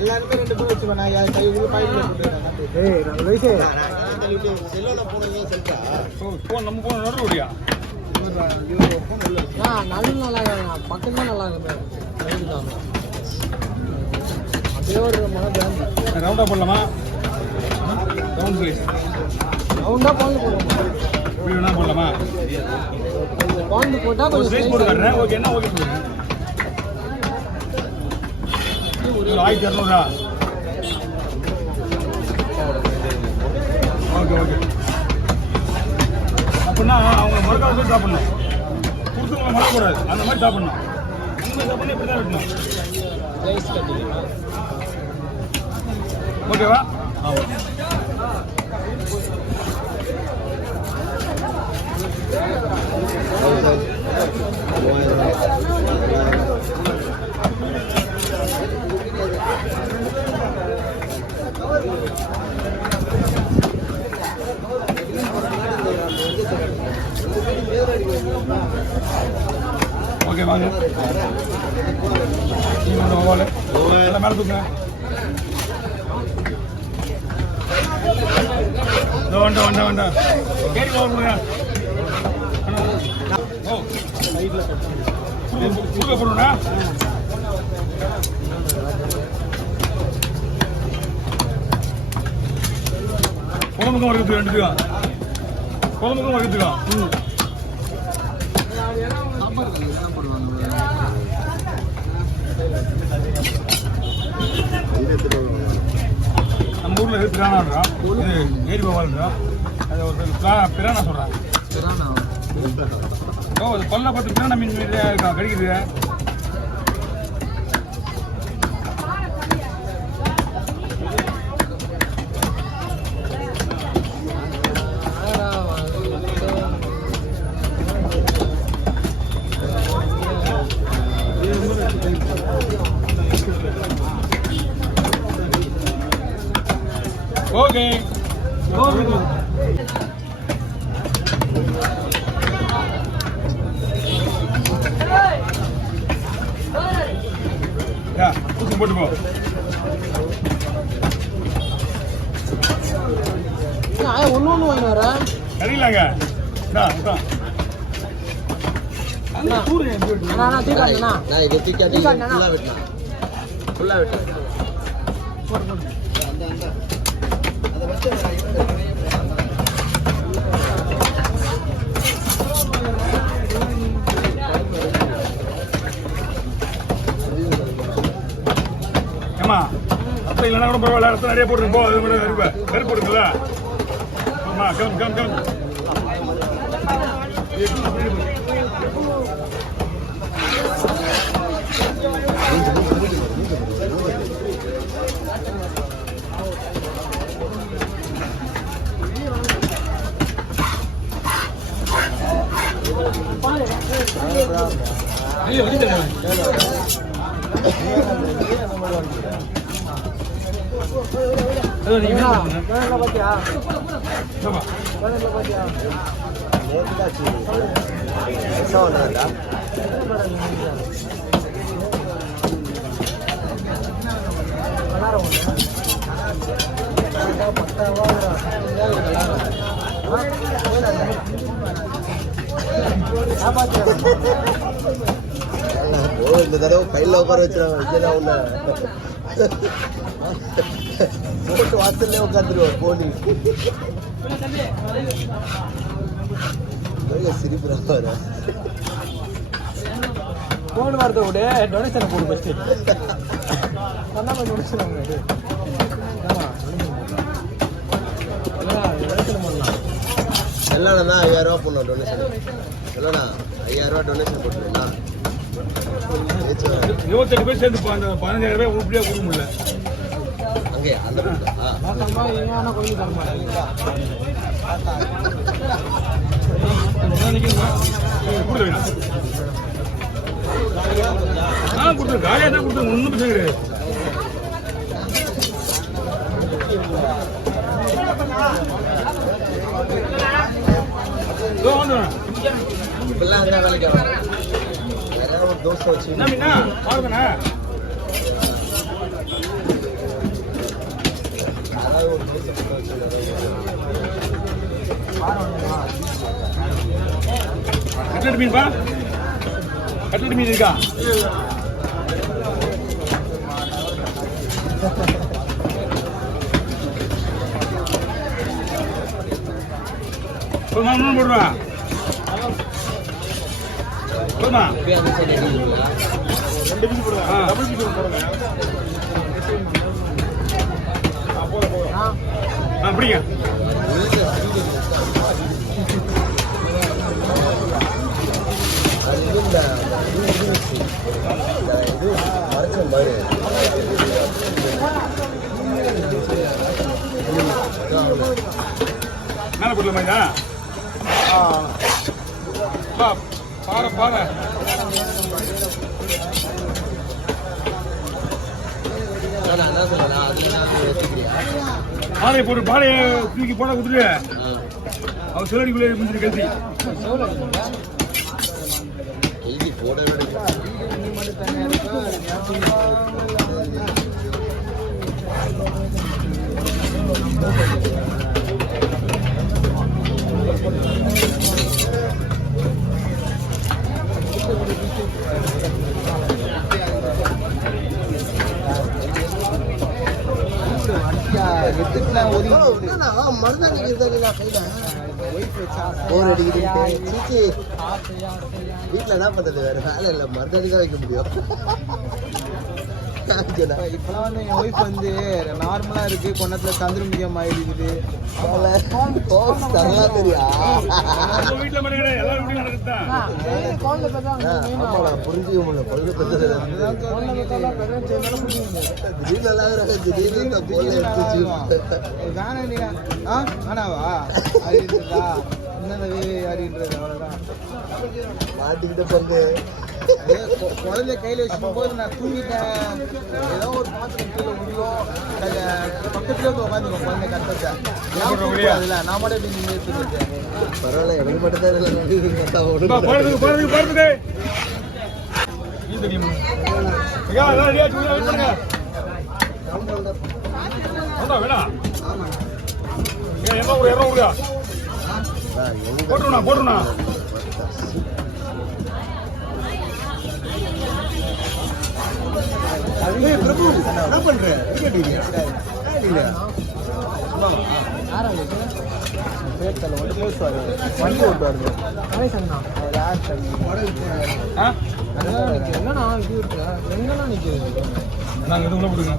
எல்லாருமே 2 பேர் வச்சுக்கோண்ணா. கை உள்ள பாக்கெட்ல போட்டுறேன். ஏய் ரைட். நான் சொல்லிட்டு செல்லோல போனது செல்டா. போன் நம்ம போன் நடு ஓடியா. போன் உள்ள. நடு நல்லா பக்கம் தான் நல்லா இருக்கு. அதுதான். அப்படியே ஒரு மன பிராண்ட். ரவுண்டா போடலாமா? Round please. ரவுண்டா பால் போடுவோம். இப்படி வேணா போடலாமா? பால் போட்டா கொஞ்சம் ஸ்ட்ரைட் போடு கறேன். ஓகே என்ன ஓகே போடு. 1200 ஓகே ஓகே. அப்படின்னா அவங்க முறக்காக போய் சாப்பிடணும். கொடுத்துருங்க மறக்கக்கூடாது. அந்த மாதிரி சாப்பிடணும். இந்த மாதிரி சாப்பிடணும் இப்படி தான் வெட்டணும். ஓகேவா? ஓகே வாங்க. எல்லாம் மேலே தூக்குங்க. வேண்டாம் கேரி போடுங்க. ஓ சைடில் போடுங்கண்ணா. குழம்புக்கும் வருது 2 பேரும். குழம்புக்கும் வருதுக்கா. நம்ம ஊரில் இது பிரானான்றா. இது ஏரி பாவால்ன்றா. அது ஒரு பிரானா சொல்கிறாங்க. ஓ அது பல்ல பார்த்து பிரானா மீன் இருக்கா கடிக்குது. ஓகே ஊசி போட்டு போ. ஒன்று வாங்கி வர சரிங்களாங்க. ஏமா அப்ப இல்லைன்னா கூட பரவாயில்ல. அடுத்த நிறைய போட்டுருப்போ. அது கூட கருப்பு போட்டுங்களா? ஆமா கம் ஐயோ பாத்தியா இந்த தடவை பையில உட்கார வச்சிருக்காங்க. போட்டு வாசல்ல உட்காந்துருவோம். போனி சிரிப்பு போன் வரத விட டொனேஷனை போடு. ஃபஸ்ட்டு பண்ணாம டொனேஷன் இல்லைண்ணா 5000 ரூபா போடணும் டொனேஷன். இல்லைண்ணா 5000 ரூபா டொனேஷன் போட்டுருந்தா 28 பேர் சேர்ந்து 15000 ரூபாய் உருப்படியா கொடுக்க முடியல. அங்கே அந்த கோயில் கொடுத்து காலியாக தான் கொடுத்து ஒன்றும் பிரச்சனை கிடையாது. இப்பெல்லாம் அந்த வேலைக்கு தோசை வச்சு என்ன பாருங்கண்ணா. கட்லட் மீன்பா கட்லட் மீன் இருக்கா போதுமா இன்னும் போடுறா போதுமா 2 பீஸ் போடுங்க டபுள் பீஸ் போடுங்க அப்படிங்க மேல போடலாமா இதா பாறை பாறை பாறையை போட்டு பாறையை தூக்கி போட கொடுத்துட்டு அவன் சிலடிக்குள்ளே முடிஞ்சு கழிச்சு வீட்டுல என்ன பண்றது வேற வேலை இல்ல மருதாணி தான் வைக்க முடியும் இப்பெல்லாம் வந்து என் ஒய்ஃப் வந்து நார்மலா இருக்கு கொண்டத்துல சந்திரமுகியம் ஆயிடுது வீட்டுல மணிகளே எல்லாரும் வீட்டுல நடக்குதான் புரிஞ்சுக்க முடியல பொழுது பெற்றது திடீர்னு நல்லா திடீர்னு போல எடுத்துச்சு ஆனாவா அறிந்ததா என்னது அறின்றது அவ்வளவுதான் மாட்டிக்கிட்ட பங்கு குழந்தை கையில வச்சுக்கும் போது நான் தூங்கிட்டேன் ஏதோ ஒரு பாத்திரம் கீழே விழும் பக்கத்துல வந்து உட்காந்துக்கோ குழந்தை கட்டத்தை அதுல நான் மட்டும் எப்படி நீங்க எடுத்துருக்கேன் பரவாயில்ல எனக்கு மட்டும் தான் போட்டுருண்ணா போட்டுருண்ணா பிரபு என்ன பண்ற வண்டி ஓட்டுவாரு நாங்கள் இது உள்ள போடுங்க